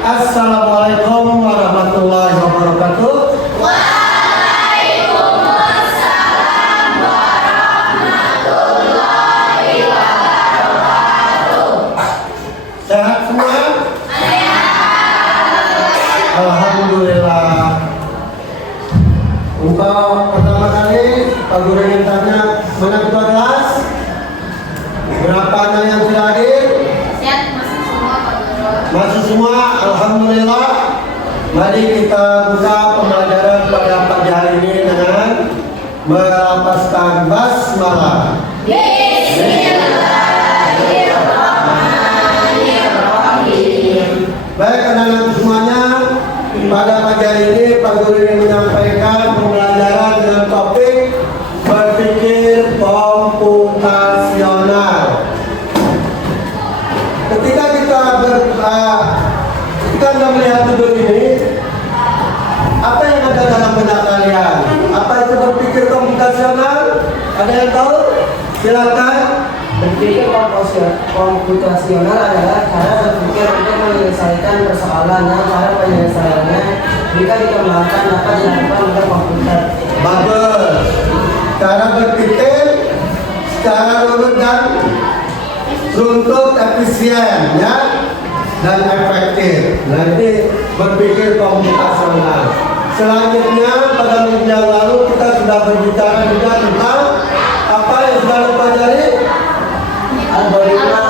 Assalamualaikum warahmatullahi wabarakatuh. Waalaikumsalam warahmatullahi wabarakatuh. Sehat semua? Sehat. Alhamdulillah. Untuk pertama kali Pak Guru yang tanya mana ketua kelas? Berapa anak yang sudah hadir? Sehat masih semua Pak Guru. Masih semua, alhamdulillah. Mari kita buka pembelajaran pada pagi hari ini dengan melafazkan basmalah. Bismillahirrahmanirrahim. Baik anak-anak semuanya, pada pagi hari ini Pak Guru ingin menyampaikan pembelajaran dengan topik berpikir komputasional. Ketika kita melihat judul ini, apa yang ada dalam benak kalian? Apa itu berpikir komputasional? Ada yang tahu? Silakan. Berpikir komputasional adalah cara berpikir untuk menyelesaikan persoalan yang cara penyelesaiannya jika dikembangkan dapat dilakukan oleh komputer. Bagus. Cara berpikir secara runut dan runtut, efisien, ya, dan efektif. Nanti berpikir komputasional. Selanjutnya pada minggu yang lalu kita sudah berbicara juga tentang apa yang sudah kita pelajari? Algoritma.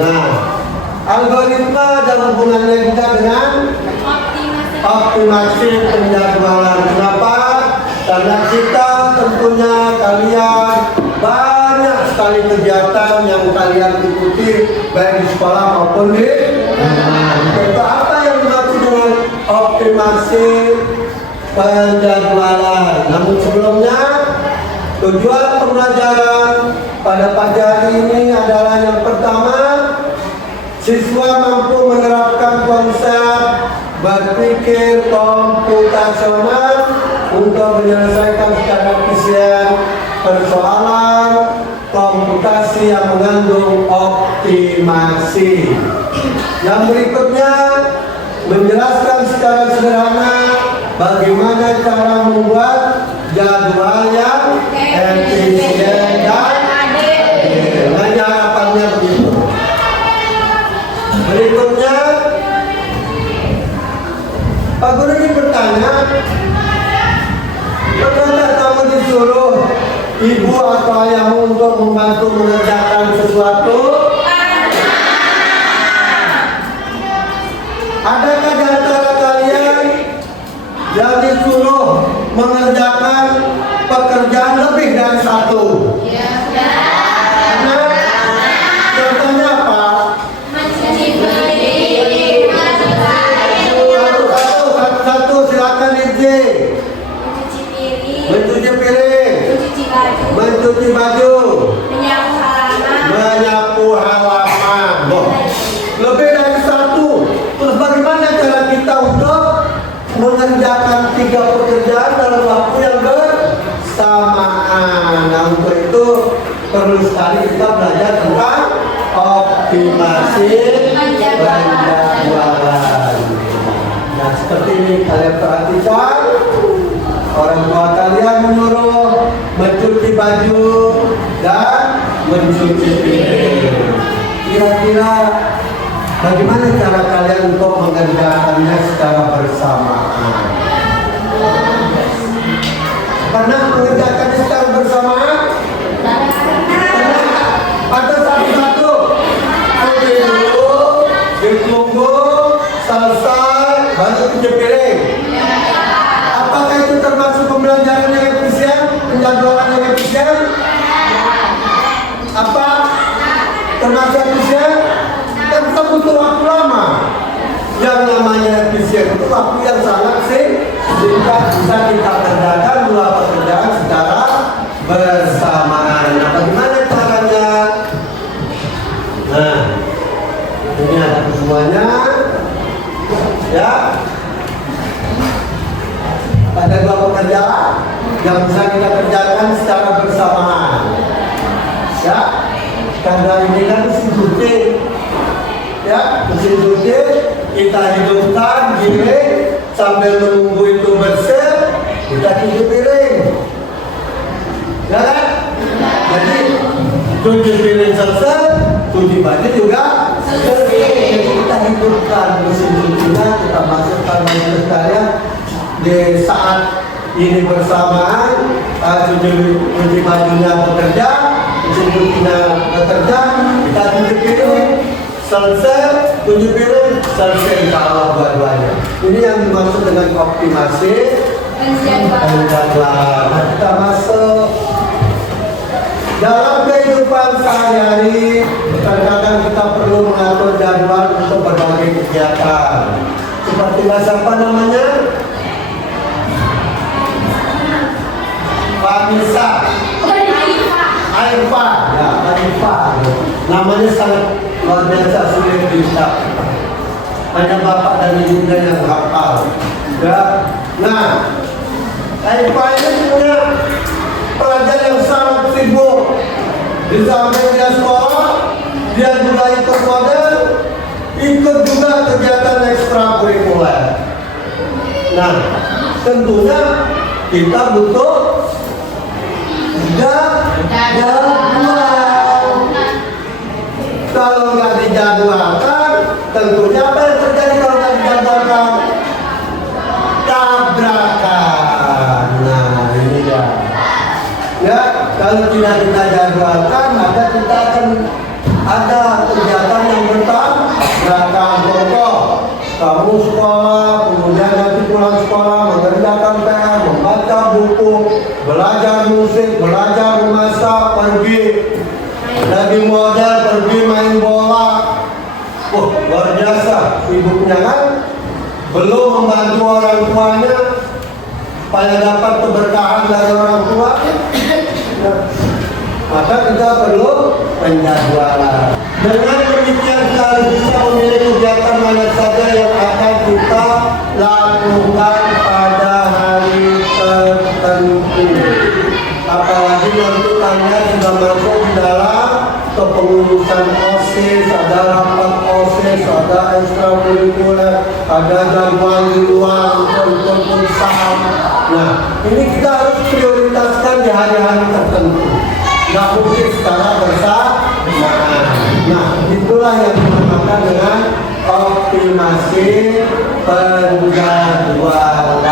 Nah, algoritma ada hubungannya juga dengan optimasi penjadwalan. Kenapa? Karena kita tentunya kalian banyak sekali kegiatan yang kalian ikuti baik di sekolah maupun di rumah. Itu apa yang dimaksud dengan optimasi penjadwalan? Namun sebelumnya, tujuan pembelajaran pada pagi hari ini adalah yang pertama, siswa mampu menerapkan konsep berpikir komputasional untuk menyelesaikan secara efisien persoalan komputasi yang mengandung optimasi. Yang berikutnya menjelaskan secara sederhana bagaimana cara membuat jadwal yang efisien dan adil. Hanya harapannya begitu. Berikutnya Pak Guru ini bertanya, pernah kamu disuruh ibu atau ayahmu untuk membantu mengerjakan sesuatu? Adakah di antara kalian yang disuruh mengerjakan pekerjaan lebih dari satu? Nah, contohnya apa? Satu, silakan izin. Mencuci piring, mencuci baju, menyapu halaman. Lebih dari satu. Terus bagaimana cara kita untuk mengerjakan 3 pekerjaan dalam waktu yang bersamaan? Nah, untuk itu perlu sekali kita belajar tentang optimasi penjadwalan. Nah, seperti ini kalian perhatikan, orang tua kalian menyuruh mencuci baju dan mencuci piring. Kira-kira bagaimana cara kalian untuk mengerjakannya secara bersamaan? Pernah mengerjakannya secara bersamaan? Atau satu-satu? Oke dulu, ditunggu, selesai, baru cuci piring. Apakah itu termasuk pembelajaran yang efisien, penjadwalan yang efisien? Apa? Termasuk efisien? Kan kita butuh waktu lama. Yang namanya efisien itu waktu yang sangat singkat, bisa kita kerjakan 2 pekerjaan secara bersamaan. Nah, bagaimana caranya? Nah, ini ada semuanya, ya. Ada 2 pekerjaan yang bisa kita kerjakan secara bersamaan. Ya, karena ini kan si ya, mesin cuci kita hidupkan, giling, sambil menunggu itu bersih, kita cuci piring. Ya kan? Jadi cuci piring selesai, cuci baju juga selesai. Jadi kita hidupkan mesin cucinya, kita masukkan majelis sekalian di saat ini bersamaan, cuci bajunya bekerja, mesin cucinya bekerja, kita cuci piring, selesai, cuci piring, selesai, insya Allah dua-duanya. Ini yang dimaksud dengan optimasi penjadwalan. Nah, kita masuk dalam kehidupan sehari-hari. Terkadang kita perlu mengatur jadwal untuk berbagai kegiatan. Seperti apa namanya? Vanessa, Aifa, ya Aifa. Namanya sangat luar biasa, sulit diucap. Hanya bapak dan ibunya yang hafal. Ya. Nah, Aifa ini punya pelajar yang sangat sibuk. Di samping dia sekolah, dia juga ikut model, ikut juga kegiatan ekstrakurikuler. Nah, tentunya kita butuh jadwal. Kalau nggak dijadwalkan, tentunya apa yang terjadi kalau nggak dijadwalkan? Tabrakan. Nah, ini dia. Ya, kalau tidak kita jadwalkan, maka kita akan ada kegiatan yang bertabrakan. Contoh, kamu sekolah, kemudian nanti pulang sekolah mengerjakan PR, membaca buku, belajar musik, belajar memasak, pergi jadi model, pergi main bola. Wah, luar biasa sibuknya kan? Belum membantu orang tuanya supaya dapat keberkahan dari orang tua. Maka kita perlu penjadwalan. Dengan demikian kita bisa memilih kegiatan mana saja yang akan kita lakukan pada hari tertentu. Apalagi nanti tanya sudah masuk di dalam kepengurusan OSIS, ada rapat OSIS, ada ekstrakurikuler, ada jadwal di luar untuk usaha. Nah, ini kita harus prioritaskan di hari-hari tertentu. Nggak mungkin secara bersamaan. Nah, itulah yang dinamakan dengan optimasi penjadwalan.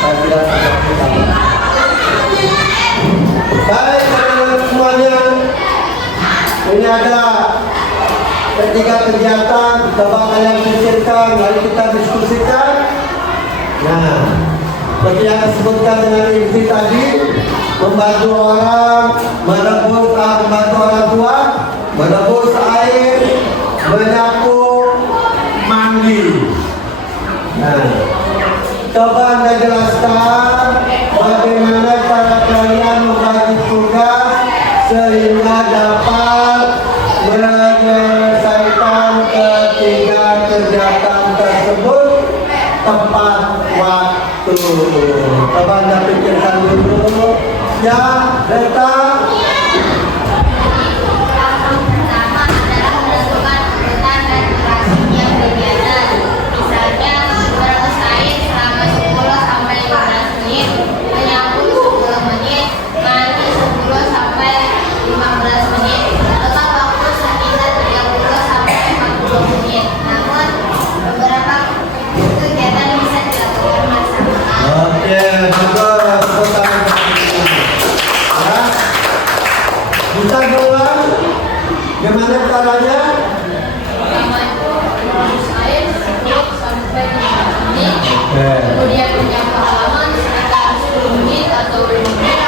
Saya tidak sedang kita. Baik, teman-teman semuanya, ini ada ketiga kegiatan. Coba kalian pikirkan, mari kita diskusikan. Nah, seperti yang disebutkan dengan inti tadi, membantu orang, membantu orang tua, merebus air, menyapu, mandi. Nah, coba Anda jelaskan bagaimana cara kalian membagi tugas sehingga dapat menyelesaikan ketiga kegiatan tersebut tepat waktu. Coba Anda pikirkan dulu. Ya, Deta. Bisa doang, gimana caranya? Kemudian menyapu halaman sekitar 10 menit atau 5 menit,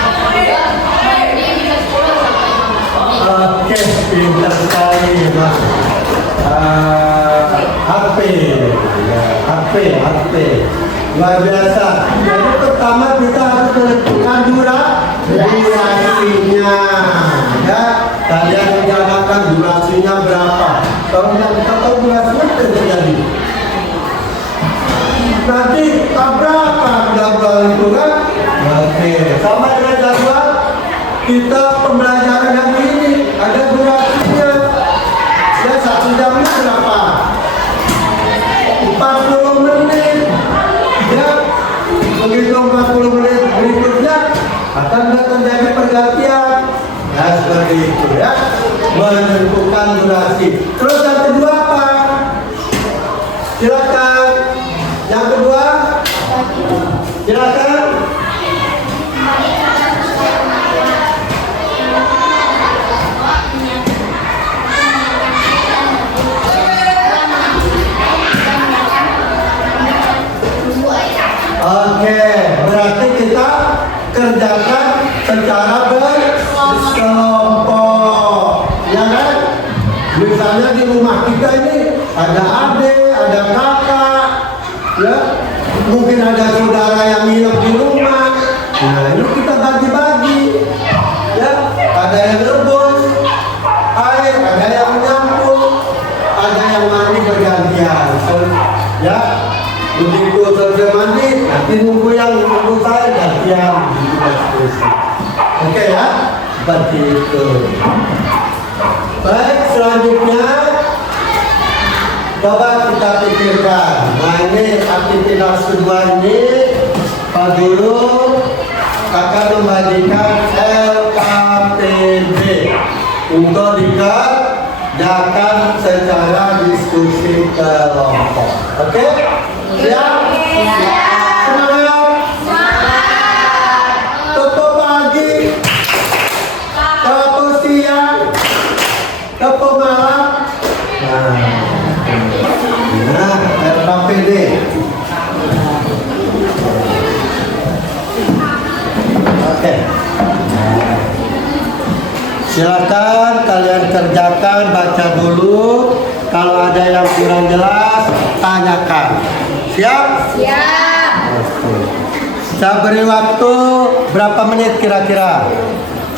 mandi bisa 10 sampai 15 menit. Oke, pintar sekali, Mas. HP, ya, HP, luar biasa. Jadi pertama kita harus menentukan durasinya, ya. Kalian menjalankan durasinya berapa? Kalau tidak kita tahu durasinya terjadi. Nanti tabrakan jadwal itu kan? Oke, sama dengan jadwal kita pembelajaran hari ini ada durasinya. Ya, 1 jamnya berapa? 40 menit. Ya, begitu 40 menit berikutnya akan terjadi pergantian. Nah, seperti itu ya, menentukan durasi. Terus yang kedua apa? Silakan. Yang kedua, silakan. Oke, berarti kita kerjakan secara berkelompok, ya kan? Misalnya di rumah kita ini ada adik, ada kakak, ya, mungkin ada saudara yang nginep di rumah. Nah, ini kita bagi-bagi, ya. Ada yang rebus air, ada yang nyampur, ada yang mandi bergantian, ya. Begitu selesai mandi, nanti nunggu yang nunggu saya gantian. Oke ya, seperti itu. Baik, selanjutnya coba kita pikirkan. Nah, ini aktivitas kedua ini Pak Guru akan membagikan LKPD untuk dikerjakan secara diskusi kelompok. Oke? Siap? Semangat? Tepuk pagi? Tepuk siang? Tepuk malam? Nah, LKPD. Oke. Silakan kalian kerjakan, baca dulu. Kalau ada yang kurang jelas, tanyakan. Siap? Siap. Oke. Saya beri waktu berapa menit kira-kira?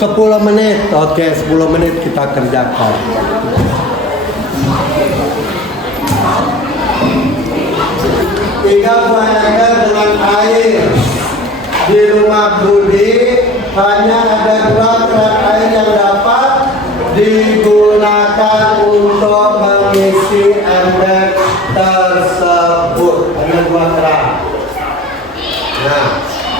10 menit. Oke, 10 menit kita kerjakan. Tiga buah ember dengan air. Di rumah Budi hanya ada 2 keran air yang dapat digunakan untuk mengisi ember tersebut. Hanya 2 keran. Nah,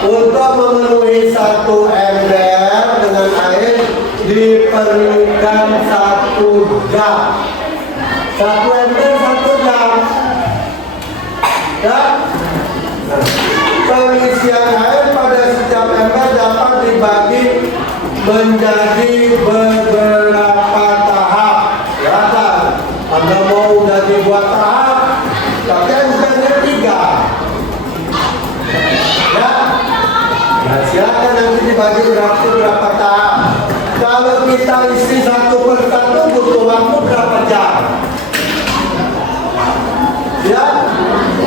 untuk memenuhi 1 ember dengan air diperlukan 1 jam. 1 ember 1 jam. Ya. Nah, pengisian air pada setiap ember dapat dibagi menjadi beberapa tahap. Ya kan? Anda mau udah dibuat tahap, tapi embernya 3. Ya. Nah, silakan nanti dibagi berapa tahap. Kalau kita isi 1 per 1 butuh waktu berapa jam? Ya,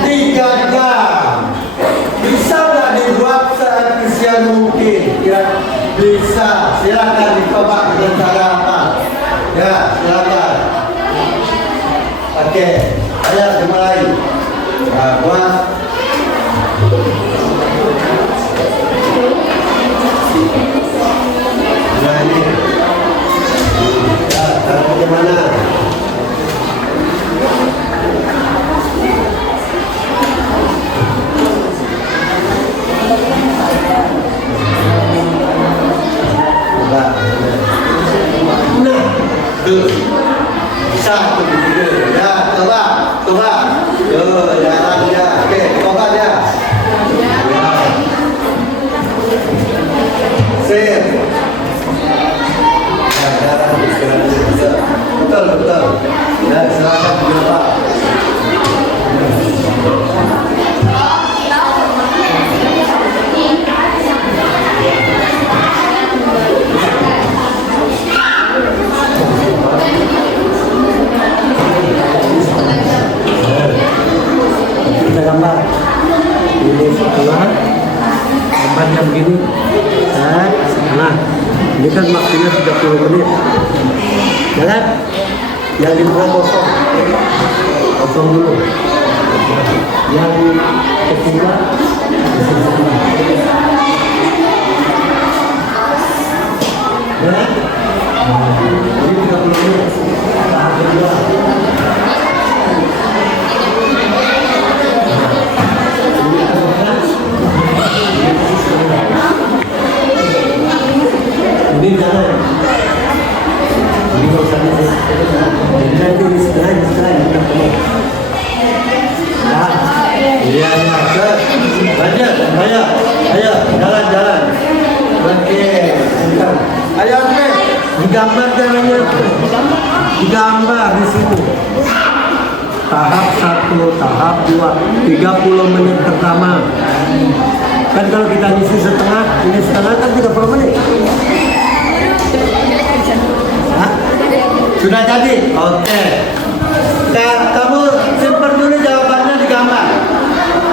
3 jam. Bisa nggak dibuat seefisien mungkin? Ya, bisa. Silakan dicoba dengan cara apa? Ya, silakan. Oke, ayo dimulai. Nah, buat. Nah, ini. Ya, cara bagaimana? Nah, tuh. Bisa tuh gitu. Ya, coba. Tuh, jalan ya. Oke, coba ya. Sip. Ya, jalan istirahat. Betul. Ya, silakan dicoba. Kita gambar ini setengah, gambarnya begini. Nah, ini kan waktunya 30 menit. Jangan yang di bawah kosong dulu. Yang ketiga ya. Ini 30 menit. Tahap kedua. Digambar caranya. Digambar di sini. Tahap 1, tahap 2, 30 menit pertama. Kan kalau kita ngisi setengah, ini setengah kan 30 menit. Hah? Sudah jadi? Oke. Nah, kamu simpan dulu jawabannya digambar.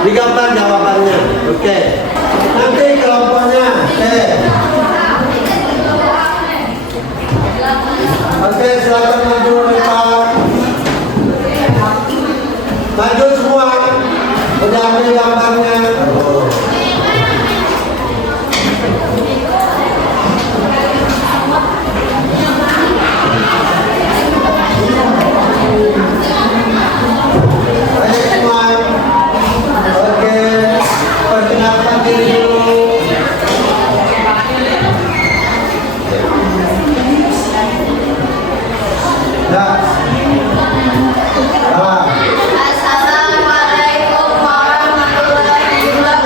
Digambar jawabannya. Oke. Nanti kelompoknya. Oke, silakan maju Pak. Maju semua. Udah ambil gambarnya. Ayo semua. Oke. Perkenalkan diri dulu. Ya. Salam. Assalamualaikum warahmatullahi wabarakatuh.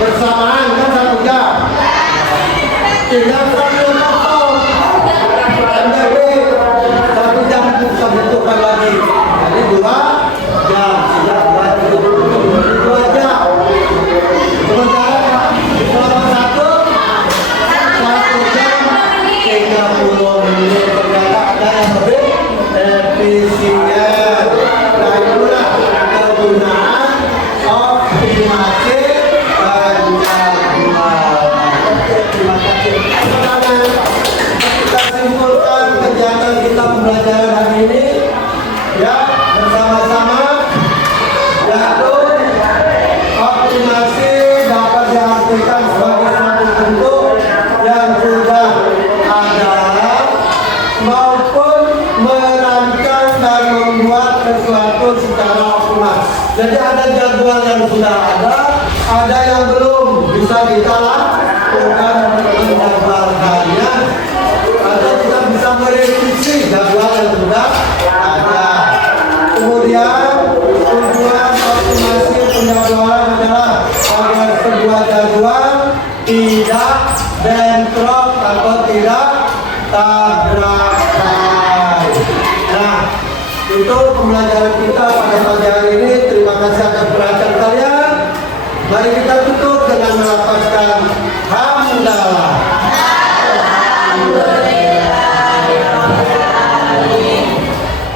bersamaan kan 1 jam. Tinggal 1 jam kosong. MTB 1 jam bisa butuhkan lagi. Jadi 2 jam. Tidak 2 jam. Sementara selama 1 jam 30 menit ternyata ada yang lebih efisien. Nah itulah kegunaan optimasi penjadwalan. Terima kasih. Sekarang kita simpulkan kegiatan kita pembelajaran hari ini ya bersama-sama, yaitu optimasi dapat diartikan sebagai suatu bentuk yang sudah ada maupun merancang dan membuat sesuatu secara optimal. Jadi ada jadwal yang sudah ada yang belum bisa kita lakukan menjadwalkannya, atau kita bisa merevisi jadwal yang sudah ada. Kemudian tujuan optimasi penjadwalan adalah agar sebuah jadwal tidak bentrok atau tidak tabrakan. Nah, itu pembelajaran kita pada pagi hari ini. Terima kasih atas perhatian kalian. Mari kita tutup dengan melafazkan hamdalah.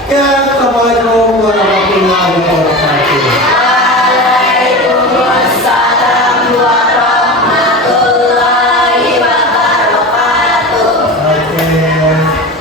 Assalamualaikum warahmatullahi wabarakatuh.